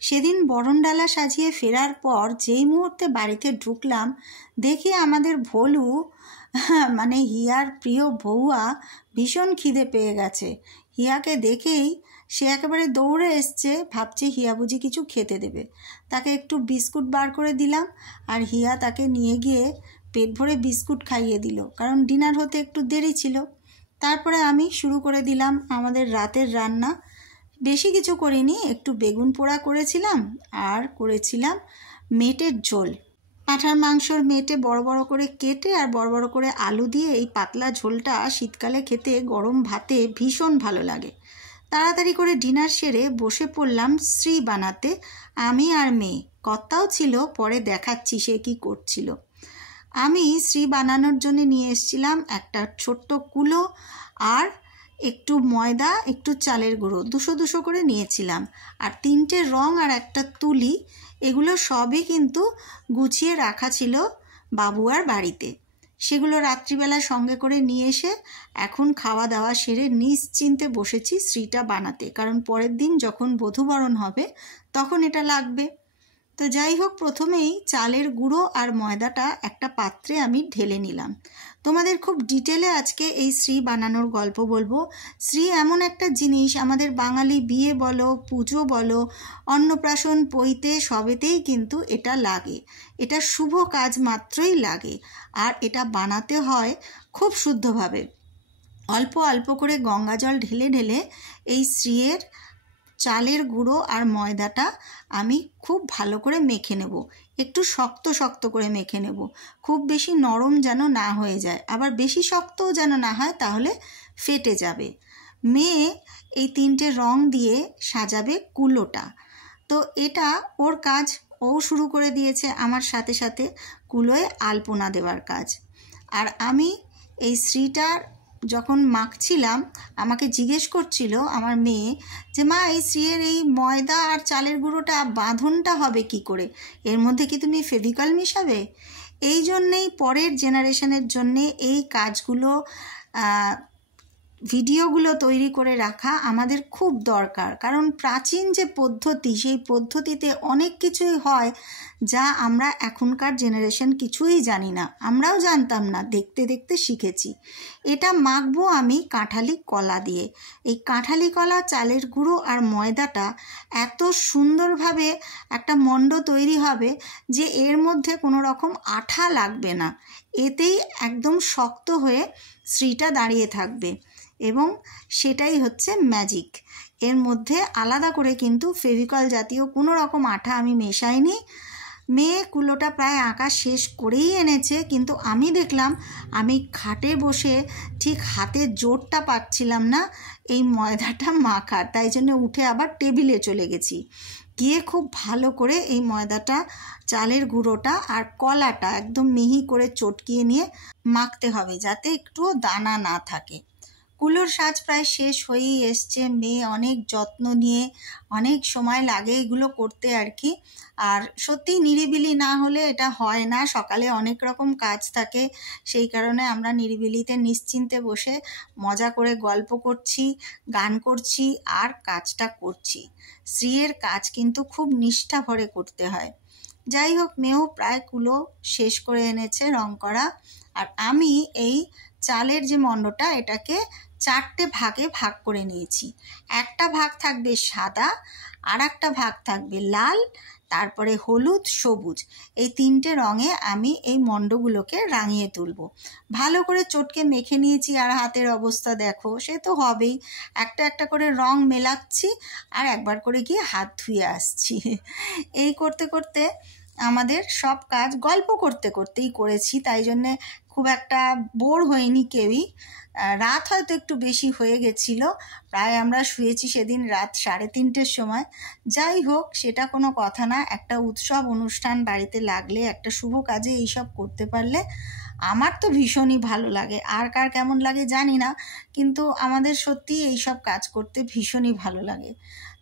সেদিন বরণডালা সাজিয়ে ফেরার পর যেই মুহূর্তে বাড়িতে ঢুকলাম, দেখি আমাদের ভোলু মানে হিয়ার প্রিয় বউয়া ভীষণ খিদে পেয়ে গেছে। হিয়াকে দেখেই সে একেবারে দৌড়ে এসছে, ভাবছে হিয়া বুঝি কিছু খেতে দেবে। তাকে একটু বিস্কুট বার করে দিলাম, আর হিয়া তাকে নিয়ে গিয়ে পেট ভরে বিস্কুট খাইয়ে দিল, কারণ ডিনার হতে একটু দেরি ছিল। তারপরে আমি শুরু করে দিলাম আমাদের রাতের রান্না। বেশি কিছু করিনি, একটু বেগুন পোড়া করেছিলাম আর করেছিলাম মেটের ঝোল। পাঁঠার মাংসর মেটে বড় বড় করে কেটে আর বড় বড় করে আলু দিয়ে এই পাতলা ঝোলটা শীতকালে খেতে গরম ভাতে ভীষণ ভালো লাগে। তাড়াতাড়ি করে ডিনার সেরে বসে পড়লাম শ্রী বানাতে, আমি আর মেয়ে। কর্তাও ছিল, পরে দেখাচ্ছি সে কি করছিল। আমি শ্রী বানানোর জন্য নিয়ে এসেছিলাম একটা ছোট্ট কুলো আর একটু ময়দা, একটু চালের গুঁড়ো, 200 করে নিয়েছিলাম, আর 3টে রং আর একটা তুলি। এগুলো সবই কিন্তু গুছিয়ে রাখা ছিল বাবুয়ার বাড়িতে। সেগুলো রাত্রিবেলা সঙ্গে করে নিয়ে এসে এখন খাওয়া দাওয়া সেরে নিশ্চিন্তে বসেছি শ্রীটা বানাতে, কারণ পরের দিন যখন বধূবরণ হবে তখন এটা লাগবে। তো যাই হোক, প্রথমেই চালের গুঁড়ো আর ময়দাটা একটা পাত্রে আমি ঢেলে নিলাম। তোমাদের খুব ডিটেলে আজকে এই শ্রী বানানোর গল্প বলবো। শ্রী এমন একটা জিনিস, আমাদের বাঙালি বিয়ে বলো, পুজো বলো, অন্নপ্রাশন, পৈতে সবেতেই কিন্তু এটা লাগে। এটা শুভ কাজ মাত্রই লাগে, আর এটা বানাতে হয় খুব শুদ্ধভাবে। অল্প অল্প করে গঙ্গা জল ঢেলে ঢেলে এই শ্রীয়ের চালের গুঁড়ো আর ময়দাটা আমি খুব ভালো করে মেখে নেব। একটু শক্ত শক্ত করে মেখে নেব, খুব বেশি নরম যেন না হয়ে যায়, আবার বেশি শক্তও যেন না হয়, তাহলে ফেটে যাবে। মেয়ে এই 3টে রং দিয়ে সাজাবে কুলোটা। তো এটা ওর কাজ, ও শুরু করে দিয়েছে আমার সাথে সাথে কুলোয় আলপনা দেওয়ার কাজ। আর আমি এই শ্রীটার যখন মাখছিলাম, আমাকে জিজ্ঞেস করছিল আমার মেয়ে যে মা, এই শ্রীয়ের এই ময়দা আর চালের গুঁড়োটা বাঁধনটা হবে কি করে, এর মধ্যে কি তুমি ফেভিকল মিশাবে? এই জন্যেই পরের জেনারেশনের জন্যে এই কাজগুলো, ভিডিওগুলো তৈরি করে রাখা আমাদের খুব দরকার। কারণ প্রাচীন যে পদ্ধতি, সেই পদ্ধতিতে অনেক কিছুই হয় যা আমরা এখনকার জেনারেশন কিছুই জানি না, আমরাও জানতাম না, দেখতে দেখতে শিখেছি। এটা মাখবো আমি কাঁঠালি কলা দিয়ে। এই কাঁঠালি কলা, চালের গুঁড়ো আর ময়দাটা এত সুন্দরভাবে একটা মণ্ড তৈরি হবে যে এর মধ্যে কোনো রকম আঠা লাগবে না, এতেই একদম শক্ত হয়ে শ্রীটা দাঁড়িয়ে থাকবে। এবং সেটাই হচ্ছে ম্যাজিক। এর মধ্যে আলাদা করে কিন্তু ফেভিকল জাতীয় কোনো রকম আঠা আমি মেশাইনি। মেয়ে কুলোটা প্রায় আঁকা শেষ করেই এনেছে, কিন্তু আমি দেখলাম আমি খাটে বসে ঠিক হাতের জোরটা পাচ্ছিলাম না এই ময়দাটা মাখার, তাই জন্য উঠে আবার টেবিলে চলে গেছি। গিয়ে খুব ভালো করে এই ময়দাটা, চালের গুঁড়োটা আর কলাটা একদম মিহি করে চটকিয়ে নিয়ে মাখতে হবে, যাতে একটুও দানা না থাকে। কুলোর সাজ প্রায় শেষ হয়েই এসছে। মেয়ে অনেক যত্ন নিয়ে, অনেক সময় লাগে এগুলো করতে আর কি। আর সত্যি নিরিবিলি না হলে এটা হয় না, সকালে অনেক রকম কাজ থাকে, সেই কারণে আমরা নিরিবিলিতে নিশ্চিন্তে বসে মজা করে গল্প করছি, গান করছি আর কাজটা করছি। শ্রীয়ের কাজ কিন্তু খুব নিষ্ঠা ভরে করতে হয়। যাই হোক, মেয়েও প্রায় কুলো শেষ করে এনেছে রং করা। আর আমি এই চালের যে মণ্ডটা, এটাকে 4টে ভাগে ভাগ করে নিয়েছি। একটা ভাগ থাকবে সাদা, আর একটা ভাগ থাকবে লাল, তারপরে হলুদ, সবুজ। এই 3টে রঙে আমি এই মণ্ডগুলোকে রাঙিয়ে তুলব। ভালো করে চটকে মেখে নিয়েছি, আর হাতের অবস্থা দেখো, সে তো হবেই। একটা একটা করে রং মেলাচ্ছি আর একবার করে গিয়ে হাত ধুয়ে আসছি। এই করতে করতে আমাদের সব কাজ গল্প করতে করতেই করেছি, তাই জন্যে খুব একটা বোর হয়নি কেউই। রাত হয়তো একটু বেশি হয়ে গেছিলো, প্রায় আমরা শুয়েছি সেদিন রাত 3:30-র সময়। যাই হোক, সেটা কোনো কথা না। একটা উৎসব অনুষ্ঠান বাড়িতে লাগলে, একটা শুভ কাজে এইসব করতে পারলে আমার তো ভীষণই ভালো লাগে। আর কার কেমন লাগে জানি না, কিন্তু আমাদের সত্যি এইসব কাজ করতে ভীষণই ভালো লাগে।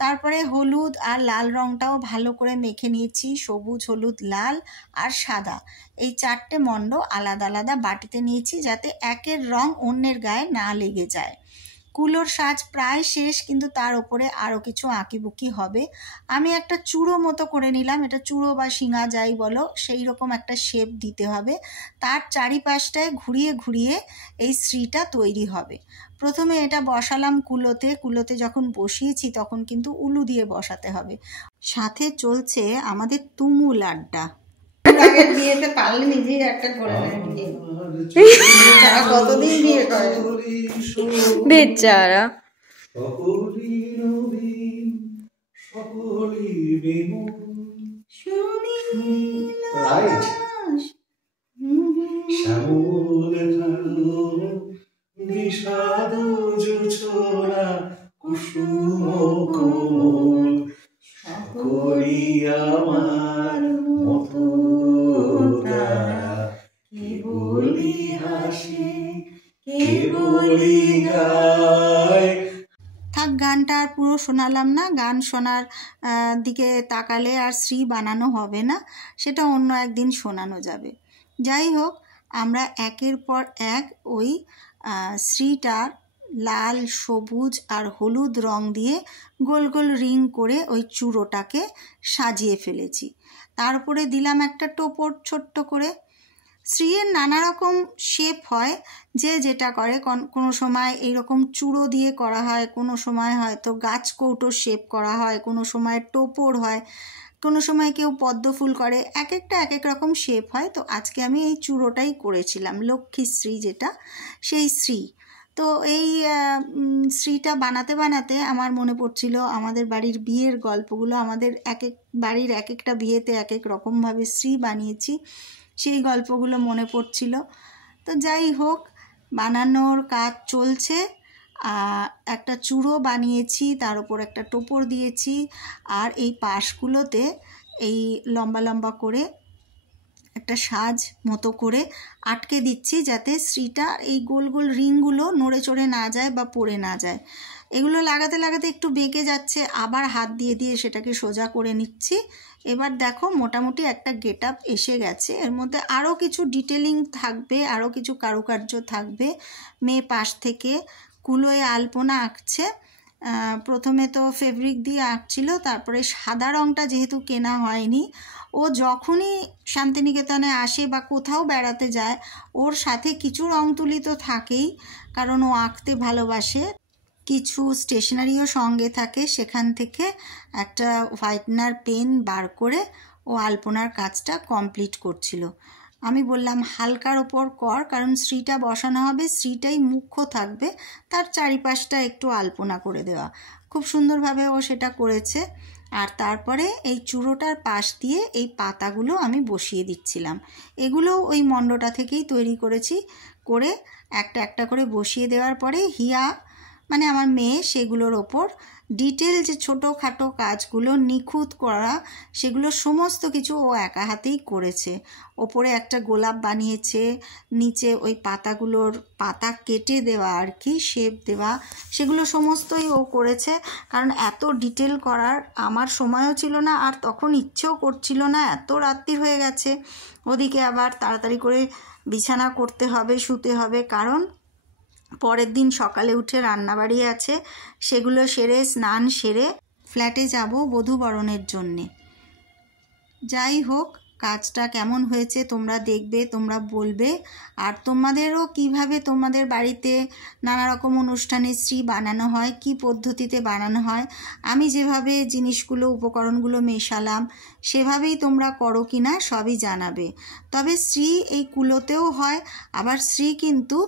তারপরে হলুদ আর লাল রঙটাও ভালো করে মেখে নিয়েছি, সবুজ, হলুদ, লাল আর সাদা, এই 4টে মণ্ড আলাদা আলাদা বাটিতে নিয়েছি, যাতে একের রং অন্যের গায়ে না লেগে যায়। কুলোর সাজ প্রায় শেষ, কিন্তু তার ওপরে আরও কিছু আঁকিবুকি হবে। আমি একটা চূড়ো মতো করে নিলাম, এটা চূড়ো বা শিঙা যাই বলো, সেই রকম একটা শেপ দিতে হবে। তার চারিপাশটায় ঘুরিয়ে ঘুরিয়ে এই শ্রীটা তৈরি হবে। প্রথমে এটা বসালাম কুলোতে, কুলোতে যখন বসিয়েছি তখন কিন্তু উলু দিয়ে বসাতে হবে। সাথে চলছে আমাদের তুমুল আড্ডা। আগের বিয়েতে পারলে নিজেই একটা করে কতদিন বিয়ে করে বেচারা। বিষাদ জোছনা কুসুম কোমল সকলি আমার মতো তারা, কে বলি হাসে কে বলি গায়। থাক, গানটা আর পুরো শোনালাম না। গান শোনার দিকে তাকালে আর শ্রী বানানো হবে না, সেটা অন্য একদিন শোনানো যাবে। যাই হোক, আমরা একের পর এক ওই শ্রীটার লাল, সবুজ আর হলুদ রং দিয়ে গোল গোল রিং করে ওই চূড়োটাকে সাজিয়ে ফেলেছি। তারপরে দিলাম একটা টোপর ছোট্ট করে। শ্রীয়ের নানা রকম শেপ হয়, যে যেটা করে। কোনো সময় এইরকম চূড়ো দিয়ে করা হয়, কোনো সময় হয়তো গাছ কৌটোর শেপ করা হয়, কোনো সময় টোপর হয়, কোনো সময় কেউ পদ্ম ফুল করে, এক একটা এক এক রকম শেপ হয়। তো আজকে আমি এই চূড়োটাই করেছিলাম, লক্ষ্মী শ্রী যেটা, সেই শ্রী। তো এই শ্রীটা বানাতে বানাতে আমার মনে পড়ছিল আমাদের বাড়ির বিয়ের গল্পগুলো। আমাদের এক এক বাড়ির এক একটা বিয়েতে এক এক রকমভাবে শ্রী বানিয়েছি, সেই গল্পগুলো মনে পড়ছিল। তো যাই হোক, বানানোর কাজ চলছে। একটা চূড়ো বানিয়েছি, তার উপর একটা টোপর দিয়েছি, আর এই পাশগুলোতে এই লম্বা লম্বা করে একটা সাজ মতো করে আটকে দিচ্ছি, যাতে শ্রীটা এই গোল গোল রিংগুলো নড়ে চড়ে না যায় বা পড়ে না যায়। এগুলো লাগাতে লাগাতে একটু বেঁকে যাচ্ছে, আবার হাত দিয়ে দিয়ে সেটাকে সোজা করে নিচ্ছি। এবার দেখো মোটামুটি একটা গেট আপ এসে গেছে। এর মধ্যে আরও কিছু ডিটেলিং থাকবে, আরও কিছু কারুকার্য থাকবে। মেয়ে পাশ থেকে কুলোয় আলপনা আঁকছে। প্রথমে তো ফেব্রিক দিয়ে আঁকছিল, তারপরে সাদা রঙটা যেহেতু কেনা হয়নি, ও যখনই শান্তিনিকেতনে আসে বা কোথাও বেড়াতে যায় ওর সাথে কিছু রং তুলি তো থাকেই, কারণ ও আঁকতে ভালোবাসে। কিছু স্টেশনারিও সঙ্গে থাকে, সেখান থেকে একটা হোয়াইটনার পেন বার করে ও আলপনার কাজটা কমপ্লিট করছিল। আমি বললাম হালকার ওপর কর, কারণ শ্রীটা বসানো হবে, শ্রীটাই মুখ্য থাকবে, তার চারিপাশটা একটু আলপনা করে দেওয়া। খুব সুন্দরভাবে ও সেটা করেছে। আর তারপরে এই চূড়োটার পাশ দিয়ে এই পাতাগুলো আমি বসিয়ে দিচ্ছিলাম। এগুলো ওই মণ্ডটা থেকেই তৈরি করেছি, করে একটা একটা করে বসিয়ে দেওয়ার পরে হিয়া মানে আমার মেয়ে সেগুলোর ওপর ডিটেল যে ছোটোখাটো কাজগুলো নিখুঁত করা, সেগুলো সমস্ত কিছু ও একা হাতেই করেছে। ওপরে একটা গোলাপ বানিয়েছে, নিচে ওই পাতাগুলোর পাতা কেটে দেওয়া আর কি, শেপ দেওয়া, সেগুলো সমস্তই ও করেছে। কারণ এত ডিটেল করার আমার সময়ও ছিল না, আর তখন ইচ্ছেও করছিল না, এত রাত্রি হয়ে গেছে। ওদিকে আবার তাড়াতাড়ি করে বিছানা করতে হবে, শুতে হবে, কারণ পরের দিন সকালে উঠে রান্নাবাড়ি আছে, সেগুলো সেরে স্নান সেরে ফ্ল্যাটে যাব বধূবরণের জন্যে। যাই হোক, কাজটা কেমন হয়েছে তোমরা দেখবে, তোমরা বলবে। আর তোমাদেরও কিভাবে তোমাদের বাড়িতে নানা রকম অনুষ্ঠানে শ্রী বানানো হয়, কি পদ্ধতিতে বানানো হয়, আমি যেভাবে জিনিসগুলো উপকরণগুলো মেশালাম সেভাবেই তোমরা করো কি না সবই জানাবে। তবে শ্রী এই কুলোতেও হয়, আবার শ্রী কিন্তু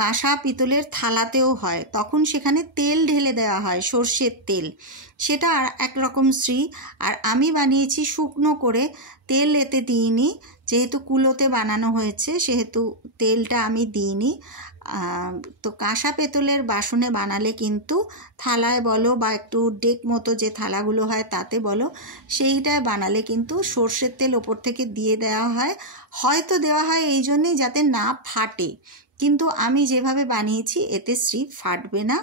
কাঁসা পিতলের থালাতেও হয়, তখন সেখানে তেল ঢেলে দেওয়া হয়, সর্ষের তেল, সেটা আর একরকম শ্রী। আর আমি বানিয়েছি শুকনো করে, তেল এতে দিইনি, যেহেতু কুলোতে বানানো হয়েছে সেহেতু তেলটা আমি দিইনি। তো কাঁসা পেতলের বাসনে বানালে কিন্তু থালায় বলো বা একটু ডেক মতো যে থালাগুলো হয় তাতে বলো, সেইটায় বানালে কিন্তু সর্ষের তেল ওপর থেকে দিয়ে দেওয়া হয়। হয়তো দেওয়া হয় এই জন্যেই যাতে না ফাটে, কিন্তু আমি যেভাবে বানিয়েছি এতে শ্রী ফাটবে না,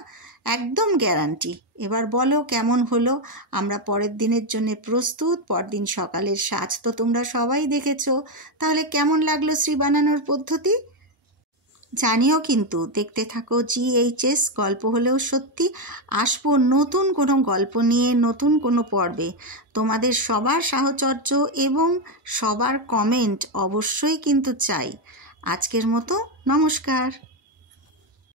একদম গ্যারান্টি। এবার বলো কেমন হলো। আমরা পরের দিনের জন্য প্রস্তুত। পরদিন সকালের সাজ তো তোমরা সবাই দেখেছো, তাহলে কেমন লাগলো শ্রী বানানোর পদ্ধতি? জানিও কিন্তু। দেখতে থাকো GHS গল্প হলেও সত্যি। আসবো নতুন কোনো গল্প নিয়ে, নতুন কোনো পর্বে। তোমাদের সবার সাহচর্য এবং সবার কমেন্ট অবশ্যই কিন্তু চাই। আজকের মতো নমস্কার।